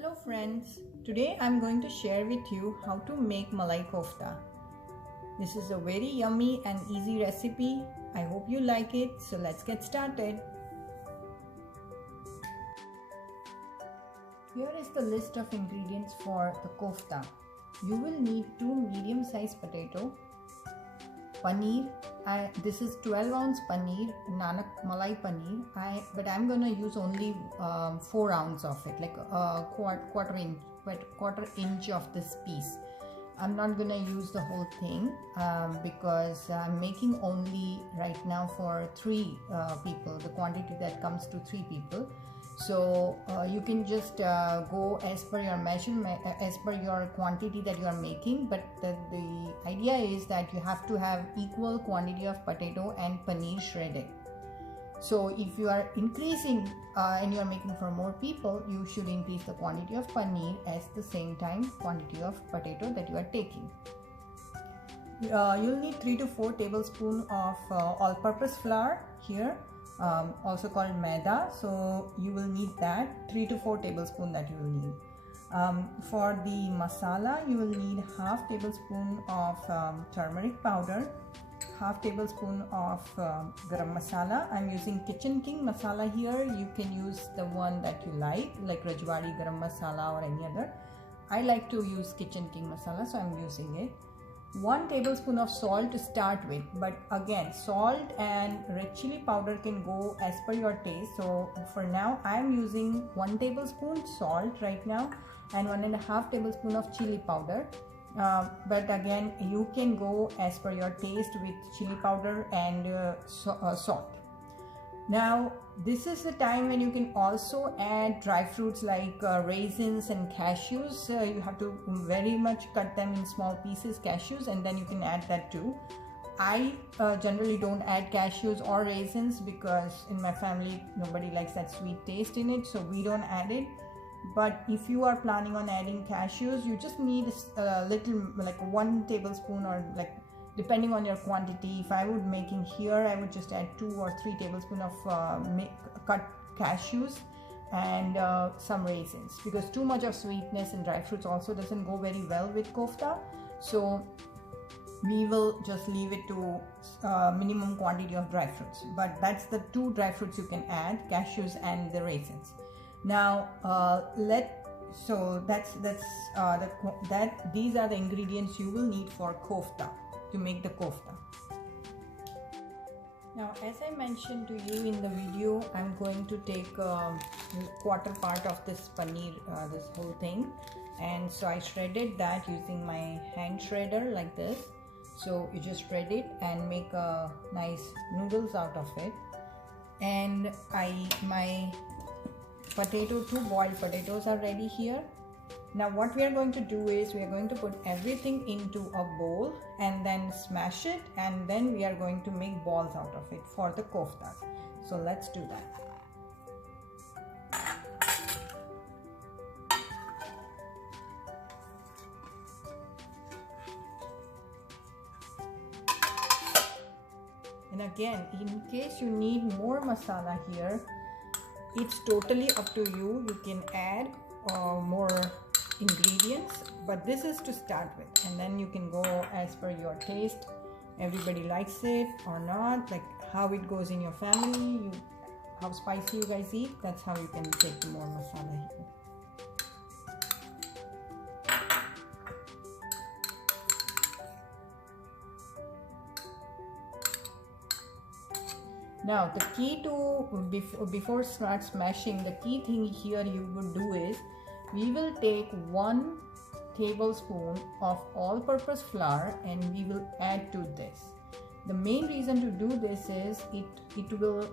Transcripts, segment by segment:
Hello friends, today I'm going to share with you how to make malai kofta. This is a very yummy and easy recipe. I hope you like it, so let's get started. Here is the list of ingredients for the kofta. You will need 2 medium-sized potato, paneer. This is 12-ounce paneer, Nanak Malai paneer. But I'm gonna use only 4 ounce of it, like a quarter inch of this piece. I'm not gonna use the whole thing because I'm making only right now for 3 people, the quantity that comes to 3 people. So you can just go as per your measurement, as per your quantity that you are making, but the idea is that you have to have equal quantity of potato and paneer shredded. So if you are increasing and you are making for more people, you should increase the quantity of paneer as the same time quantity of potato that you are taking. You'll need 3 to 4 tablespoons of all-purpose flour here. Also called maida, so you will need that 3 to 4 tablespoons that you will need. For the masala, you will need half tablespoon of turmeric powder, half tablespoon of garam masala. I'm using Kitchen King masala here. You can use the one that you like Rajwari garam masala or any other. I like to use Kitchen King masala, so I'm using it. 1 tablespoon of salt to start with, but again, salt and red chili powder can go as per your taste. So for now I'm using 1 tablespoon salt right now and 1.5 tablespoon of chili powder, but again you can go as per your taste with chili powder and salt. Now this is the time when you can also add dry fruits like raisins and cashews. You have to very much cut them in small pieces, cashews, and then you can add that too. I generally don't add cashews or raisins because in my family nobody likes that sweet taste in it, so we don't add it. But if you are planning on adding cashews, you just need a little, like 1 tablespoon or like depending on your quantity. If I would making here, I would just add 2 or 3 tablespoons of cut cashews and some raisins, because too much of sweetness and dry fruits also doesn't go very well with kofta. So we will just leave it to minimum quantity of dry fruits, but that's the 2 dry fruits you can add, cashews and the raisins. Now these are the ingredients you will need for kofta, to make the kofta. Now, as I mentioned to you in the video, I'm going to take quarter part of this paneer, this whole thing, and so I shredded that using my hand shredder like this. So you just shred it and make a nice noodles out of it. And my potato, 2 boiled potatoes are ready here. Now what we are going to do is we are going to put everything into a bowl and then smash it, and then we are going to make balls out of it for the koftas. So let's do that. And again, in case you need more masala here, it's totally up to you. You can add more ingredients, but this is to start with, and then you can go as per your taste. Everybody likes it or not, like how it goes in your family, how spicy you guys eat, that's how you can take more masala here. Now the key to, before start smashing, the key thing here you would do is, we will take 1 tablespoon of all-purpose flour and we will add to this. The main reason to do this is it will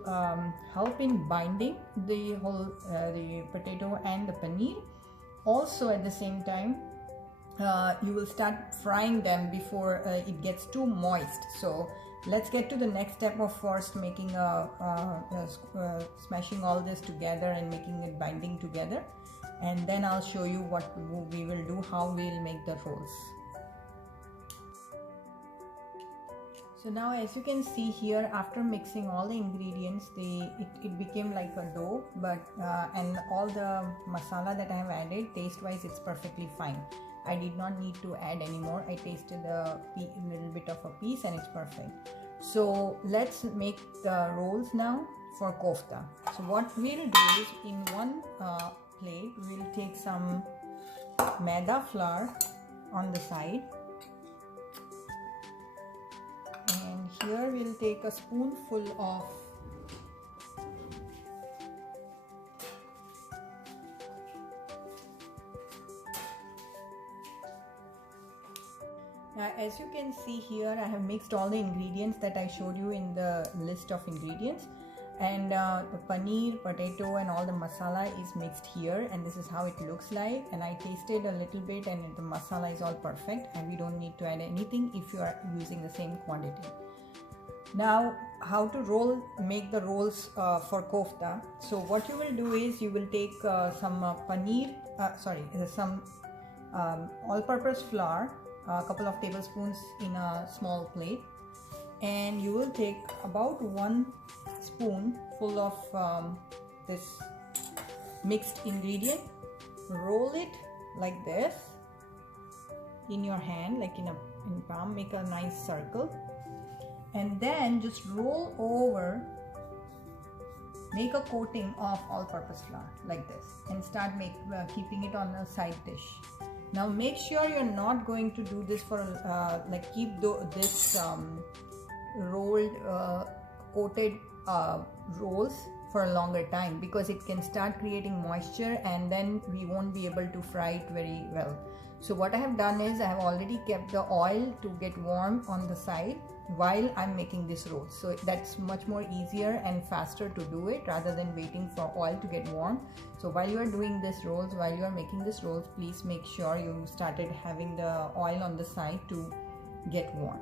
help in binding the whole the potato and the paneer. Also at the same time, you will start frying them before it gets too moist. So let's get to the next step of first making smashing all this together and making it binding together, and then I'll show you what we will do, how we'll make the rolls. So now as you can see here, after mixing all the ingredients, it became like a dough, but and all the masala that I have added, taste wise it's perfectly fine. I did not need to add anymore. I tasted a little bit of a piece and it's perfect. So let's make the rolls now for kofta. So what we'll do is, in one plate we'll take some maida flour on the side, and here we'll take a spoonful of as you can see here, I have mixed all the ingredients that I showed you in the list of ingredients, and the paneer, potato and all the masala is mixed here, and this is how it looks like. And I tasted a little bit and the masala is all perfect, and we don't need to add anything if you are using the same quantity. Now how to make the rolls for kofta. So what you will do is, you will take some all-purpose flour, a couple of tablespoons in a small plate, and you will take about 1 spoon full of this mixed ingredient. Roll it like this in your hand, like in palm. Make a nice circle, and then just roll over, make a coating of all-purpose flour like this, and start keeping it on a side dish. Now make sure you're not going to do this for keep this rolled coated rolls for a longer time, because it can start creating moisture and then we won't be able to fry it very well. So what I have done is, I have already kept the oil to get warm on the side while I'm making this roll. So that's much more easier and faster to do it, rather than waiting for oil to get warm. So while you are doing this rolls, while you are making this rolls, please make sure you started having the oil on the side to get warm.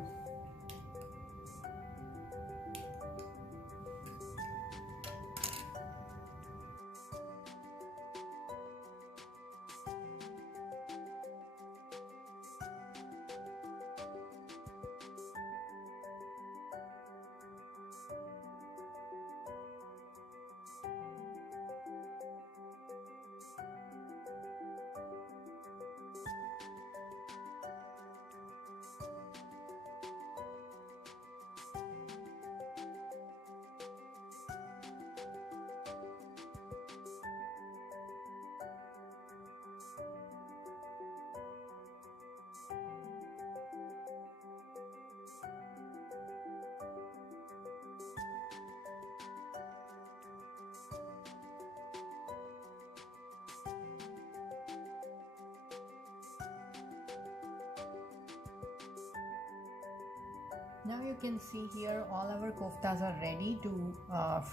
Now you can see here all our koftas are ready to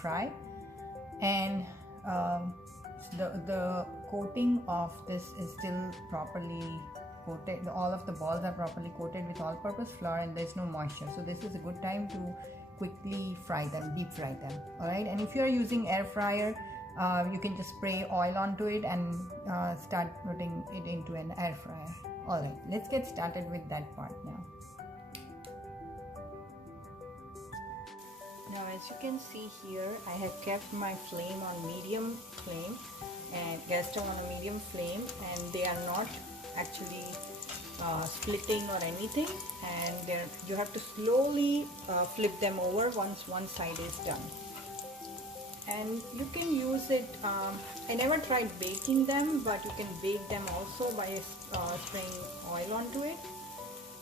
fry, and the coating of this is still properly coated. All of the balls are properly coated with all-purpose flour, and there's no moisture. So this is a good time to quickly fry them, deep fry them. Alright, and if you are using air fryer, you can just spray oil onto it and start putting it into an air fryer. Alright, let's get started with that part now. Now as you can see here, I have kept my flame on medium flame and gas stove on a medium flame, and they are not actually splitting or anything, and you have to slowly flip them over once one side is done. And you can use it, I never tried baking them, but you can bake them also by spraying oil onto it.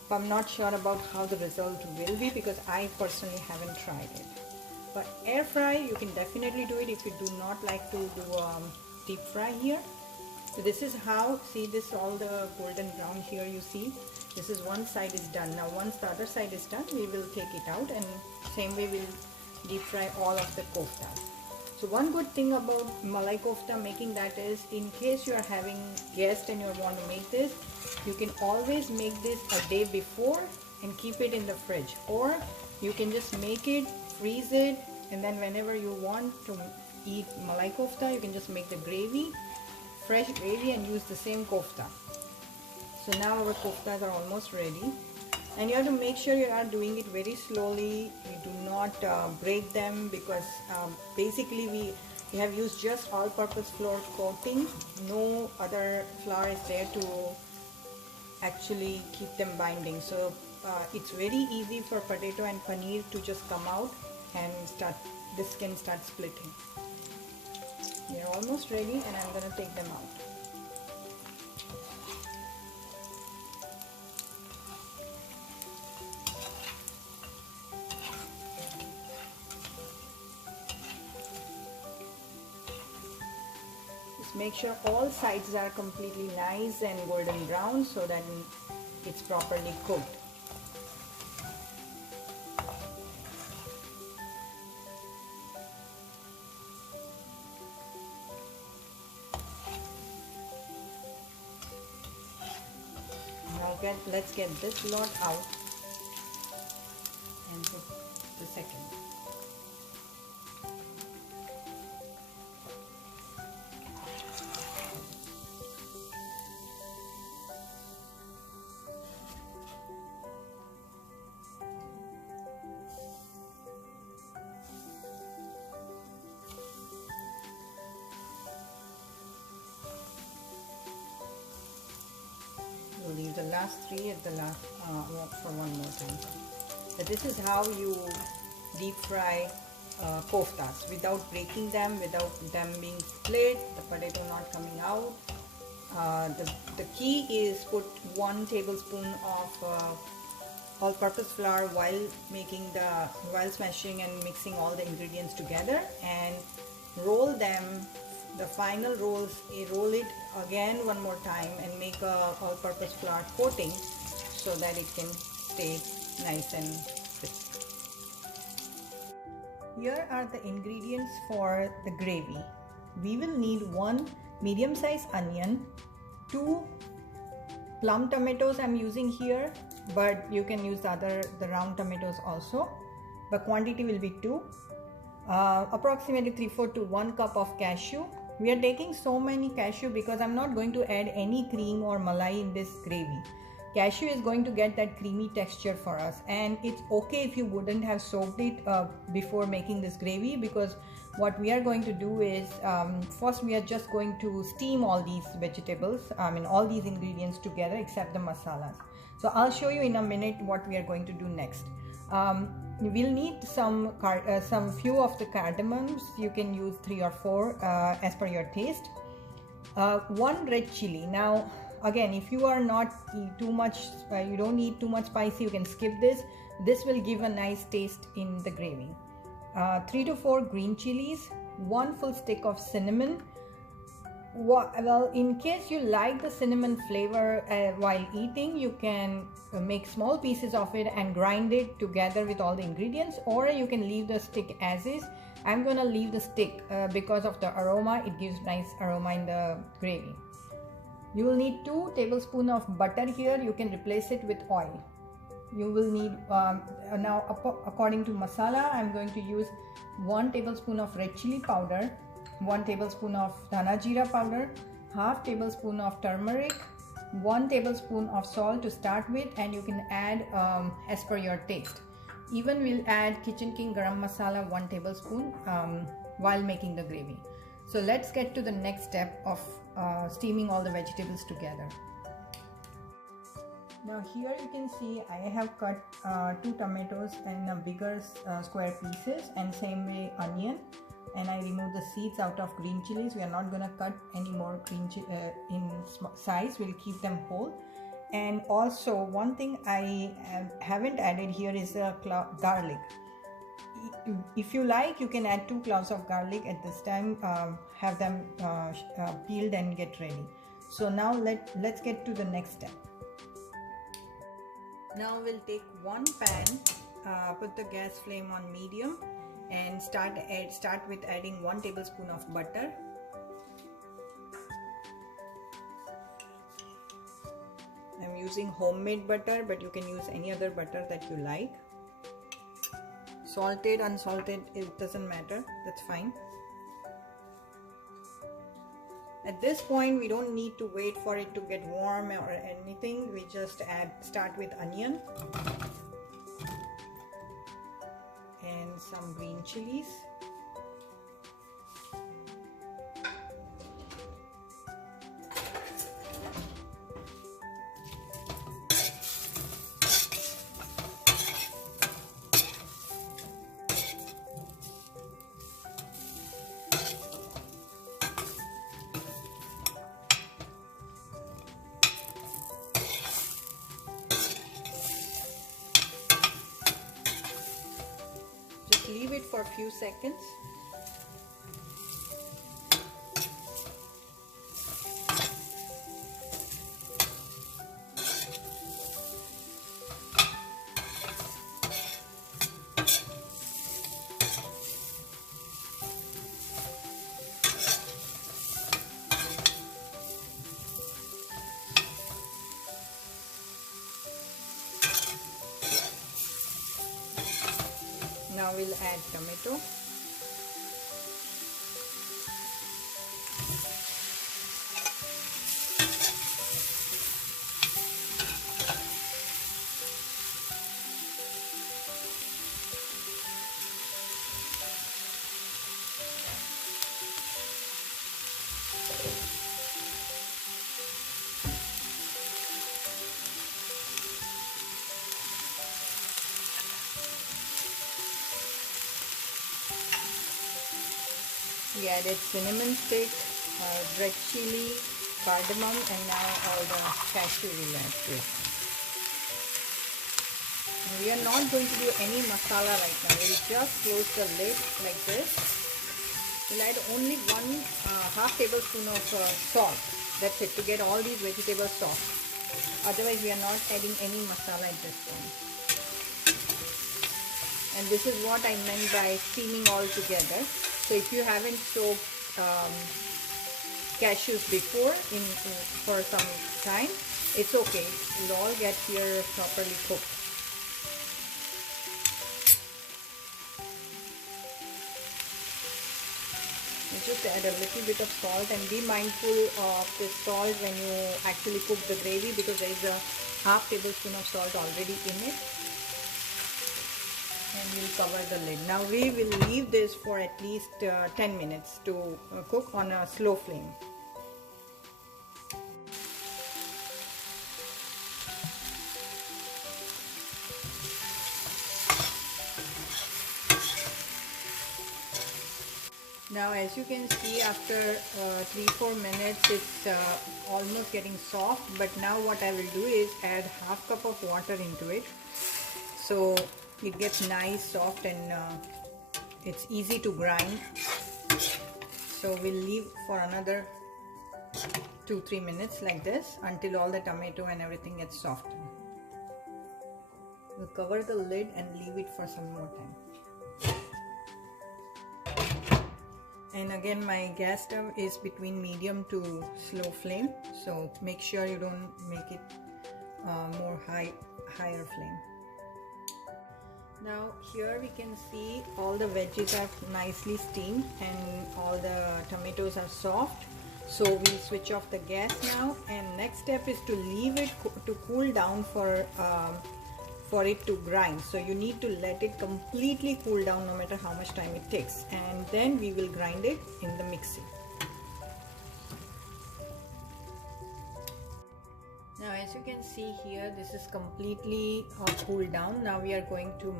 But I'm not sure about how the result will be, because I personally haven't tried it. But air fry, you can definitely do it if you do not like to do deep fry here. So this is how, see this, all the golden brown here you see, this is one side is done. Now once the other side is done, we will take it out, and same way we'll deep fry all of the koftas. So one good thing about malai kofta making that is, in case you are having guests and you want to make this, you can always make this a day before and keep it in the fridge, or you can just make it, freeze it, and then whenever you want to eat malai kofta, you can just make the gravy, fresh gravy, and use the same kofta. So now our koftas are almost ready, And you have to make sure you are doing it very slowly. You do not break them, because basically we have used just all-purpose flour coating. No other flour is there to actually keep them binding. So it's very easy for potato and paneer to just come out and this can start splitting. They're almost ready, and I'm going to take them out. Just make sure all sides are completely nice and golden brown so that it's properly cooked. Now let's get this lot out and put the second. We'll leave the last three at the last for one more time. But this is how you deep fry koftas without breaking them, without them being split, the potato not coming out. The key is put 1 tablespoon of all-purpose flour while smashing and mixing all the ingredients together, and roll them. The final rolls, roll it again one more time and make a all-purpose flour coating so that it can stay nice and crisp. Here are the ingredients for the gravy. We will need 1 medium-sized onion, 2 plum tomatoes I'm using here, but you can use the round tomatoes also. The quantity will be 2. Approximately 3/4 to 1 cup of cashew. We are taking so many cashew because I'm not going to add any cream or malai in this gravy. Cashew is going to get that creamy texture for us, and it's okay if you wouldn't have soaked it before making this gravy, because what we are going to do is first we are just going to steam all these vegetables, all these ingredients together except the masalas. So I'll show you in a minute what we are going to do next. We'll need some few of the cardamoms. You can use 3 or 4 as per your taste. 1 red chili. Now again, if you are not too much, you don't need too much spicy, you can skip this. This will give a nice taste in the gravy. 3 to 4 green chilies, 1 full stick of cinnamon. Well, in case you like the cinnamon flavor while eating, you can make small pieces of it and grind it together with all the ingredients, or you can leave the stick as is. I'm gonna leave the stick because of the aroma. It gives nice aroma in the gravy. You will need 2 tablespoons of butter here. You can replace it with oil. You will need now according to masala, I'm going to use 1 tablespoon of red chili powder, 1 tablespoon of dhana jeera powder, half tablespoon of turmeric, 1 tablespoon of salt to start with, and you can add as per your taste. Even we'll add Kitchen King garam masala 1 tablespoon while making the gravy. So let's get to the next step of steaming all the vegetables together. Now here you can see I have cut 2 tomatoes in bigger square pieces, and same way onion, and I remove the seeds out of green chilies. We are not going to cut any more green in size, we'll keep them whole. And also one thing I haven't added here is garlic. If you like, you can add 2 cloves of garlic at this time. Have them peeled and get ready. So now let's get to the next step. Now we'll take 1 pan, put the gas flame on medium, and start with adding 1 tablespoon of butter. I'm using homemade butter, but you can use any other butter that you like. Salted, unsalted, it doesn't matter, that's fine. At at this point we don't need to wait for it to get warm or anything. We just start with onion and some green chilies. Leave it for a few seconds. Now we'll add tomato. We added cinnamon stick, red chili, cardamom, and now all the cashew will add to it. We are not going to do any masala right now. We'll just close the lid like this. We'll add only half tablespoon of salt. That's it, to get all these vegetables soft. Otherwise, we are not adding any masala at this point. And this is what I meant by steaming all together. So if you haven't soaked cashews before for some time, it's okay. It'll all get here properly cooked. You just add a little bit of salt and be mindful of the salt when you actually cook the gravy, because there is a half tablespoon of salt already in it. And we'll cover the lid. Now we will leave this for at least 10 minutes to cook on a slow flame. Now as you can see, after 3-4 minutes it's almost getting soft, but now what I will do is add half cup of water into it. So it gets nice, soft, and it's easy to grind. So we'll leave for another 2-3 minutes like this until all the tomato and everything gets softened. We'll cover the lid and leave it for some more time. And again, my gas stove is between medium to slow flame, so make sure you don't make it higher flame. Now here we can see all the veggies are nicely steamed and all the tomatoes are soft. So we'll switch off the gas now, and next step is to leave it to cool down for it to grind. So you need to let it completely cool down no matter how much time it takes, and then we will grind it in the mixie. Now as you can see here, this is completely cooled down. Now we are going to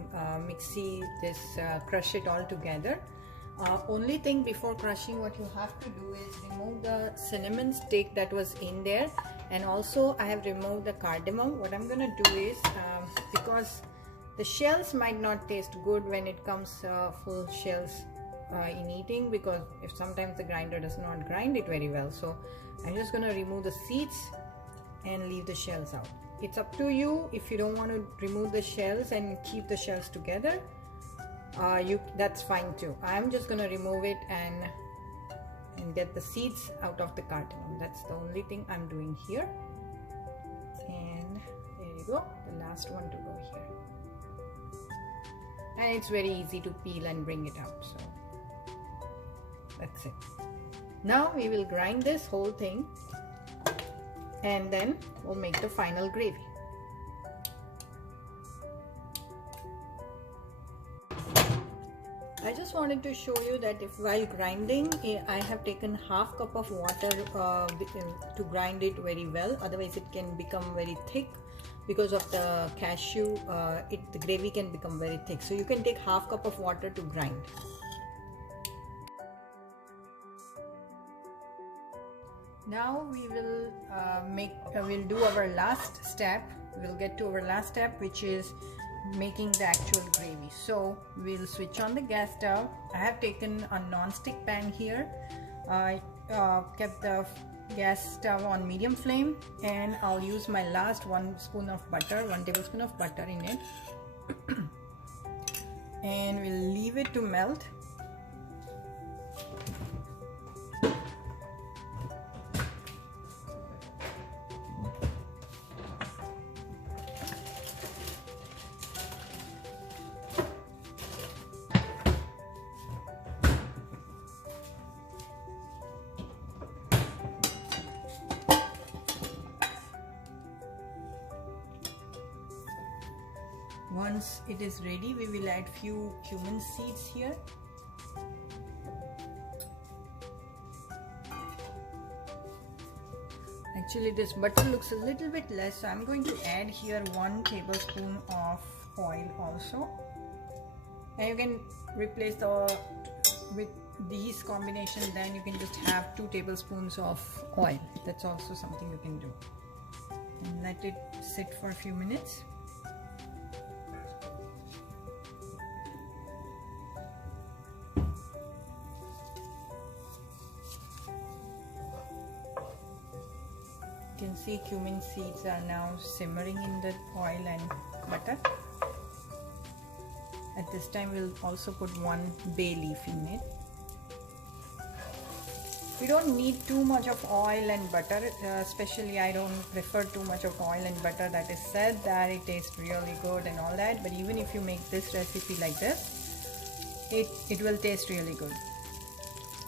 crush it all together. Only thing before crushing, what you have to do is remove the cinnamon stick that was in there, and also I have removed the cardamom. What I'm gonna do is, because the shells might not taste good when it comes full shells in eating, because if sometimes the grinder does not grind it very well, so I'm just gonna remove the seeds and leave the shells out. It's up to you. If you don't want to remove the shells and keep the shells together, that's fine too. I'm just gonna remove it and get the seeds out of the cardamom. That's the only thing I'm doing here. And there you go, the last one to go here. And it's very easy to peel and bring it out, so that's it. Now we will grind this whole thing and then we'll make the final gravy. I just wanted to show you that if while grinding, I have taken half cup of water to grind it very well, otherwise it can become very thick. Because of the cashew, the gravy can become very thick. So you can take half cup of water to grind. Now we will we'll do our last step. We'll get to our last step, which is making the actual gravy. So we'll switch on the gas stove. I have taken a non-stick pan here. I kept the gas stove on medium flame, and I'll use my last 1 tablespoon of butter in it and we'll leave it to melt. Once it is ready, we will add few cumin seeds here. Actually this butter looks a little bit less, so I'm going to add here 1 tablespoon of oil also. And you can replace with these combination, then you can just have 2 tablespoons of oil. That's also something you can do. And let it sit for a few minutes. You can see cumin seeds are now simmering in the oil and butter. At this time we'll also put 1 bay leaf in it. We don't need too much of oil and butter, especially I don't prefer too much of oil and butter. That is said that it tastes really good and all that, but even if you make this recipe like this, it will taste really good.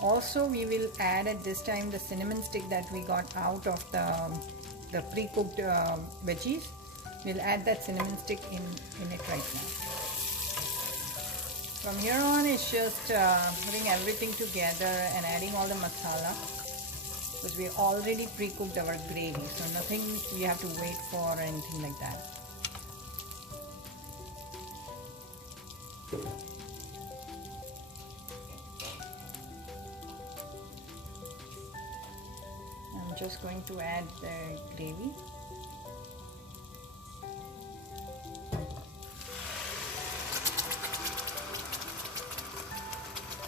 Also we will add at this time the cinnamon stick that we got out of the pre-cooked veggies. We'll add that cinnamon stick in it right now. From here on it's just putting everything together and adding all the masala, because we already pre-cooked our gravy, so nothing we have to wait for or anything like that. I'm just going to add the gravy.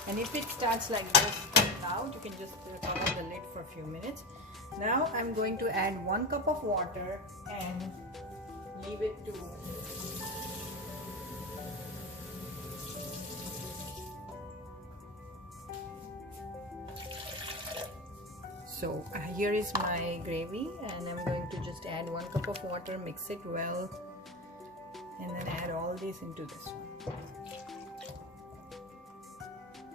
And if it starts like this loud, you can just cover the lid for a few minutes. Now I'm going to add 1 cup of water and leave it to so here is my gravy, and I'm going to just add 1 cup of water, mix it well, and then add all this into this one.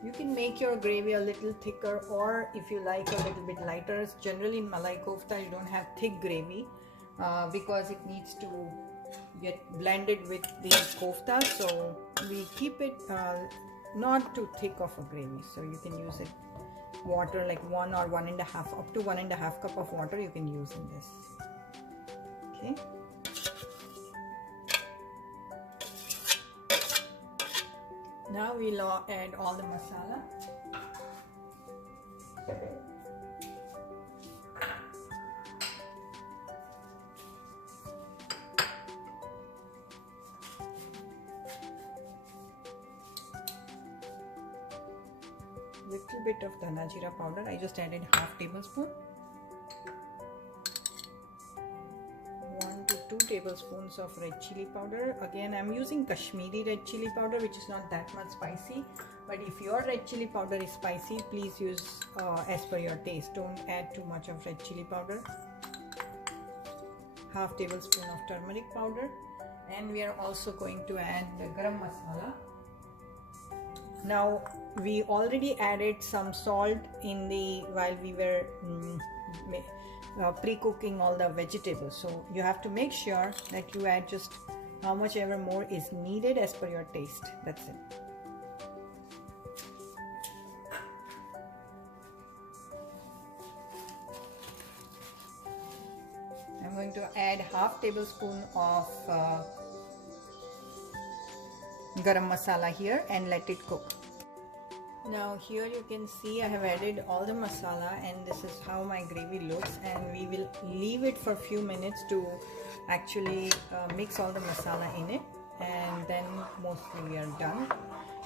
You can make your gravy a little thicker, or if you like a little bit lighter. Generally in Malai Kofta you don't have thick gravy because it needs to get blended with the kofta, so we keep it not too thick of a gravy. So you can use it water like 1 or 1.5, up to 1.5 cup of water you can use in this. Okay. Now we'll add all the masala. Little bit of dhana jeera powder. I just added half tablespoon. 1 to 2 tablespoons of red chili powder. Again, I'm using Kashmiri red chili powder, which is not that much spicy. But if your red chili powder is spicy, please use as per your taste. Don't add too much of red chili powder. Half tablespoon of turmeric powder. And we are also going to add the garam masala. Now we already added some salt in the while we were pre-cooking all the vegetables, so you have to make sure that you add just how much ever more is needed as per your taste. That's it. I'm going to add half tablespoon of garam masala here and let it cook. Now here you can see I have added all the masala, and this is how my gravy looks, and we will leave it for a few minutes to actually mix all the masala in it, and then mostly we are done.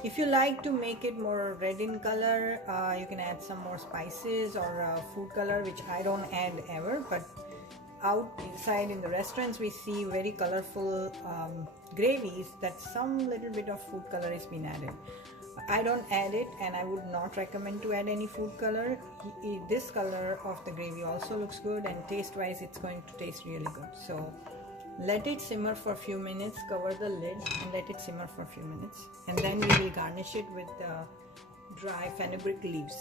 If you like to make it more red in color, you can add some more spices or food color, which I don't add ever, but outside in the restaurants we see very colorful gravies that some little bit of food color is being added. I don't add it, and I would not recommend to add any food color. This color of the gravy also looks good, and taste wise it's going to taste really good. So let it simmer for a few minutes, cover the lid and let it simmer for a few minutes, and then we will garnish it with dry fenugreek leaves.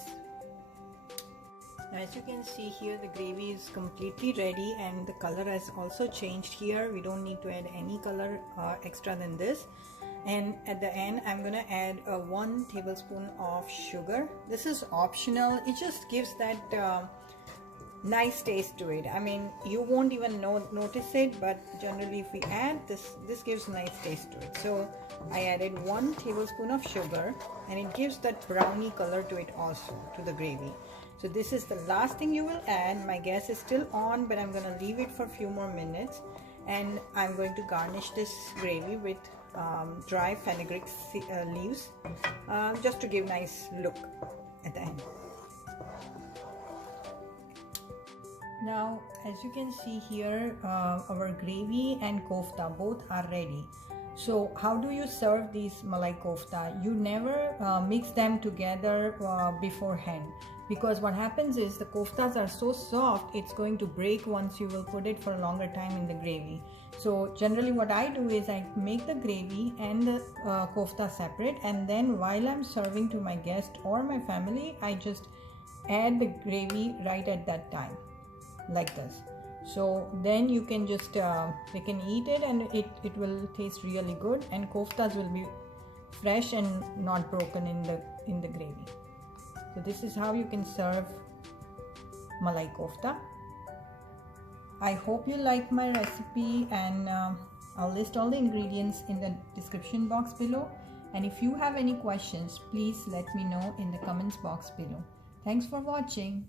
Now, as you can see here, the gravy is completely ready and the color has also changed here. We don't need to add any color extra than this. And at the end I'm gonna add 1 tablespoon of sugar. This is optional. It just gives that nice taste to it. I mean, you won't even notice it, but generally if we add this gives nice taste to it. So I added 1 tablespoon of sugar, and it gives that brownie color to it also, to the gravy. So this is the last thing you will add. My gas is still on, but I'm gonna leave it for a few more minutes, and I'm going to garnish this gravy with dry fenugreek leaves, just to give nice look at the end. Now, as you can see here, our gravy and kofta both are ready. So how do you serve these malai kofta? You never mix them together beforehand, because what happens is the koftas are so soft, it's going to break once you will put it for a longer time in the gravy. So generally what I do is I make the gravy and the kofta separate, and then while I'm serving to my guest or my family, I just add the gravy right at that time, like this. So then you can just they can eat it, and it will taste really good, and koftas will be fresh and not broken in the gravy. So this is how you can serve malai kofta. I hope you like my recipe, and I'll list all the ingredients in the description box below, and if you have any questions, please let me know in the comments box below. Thanks for watching.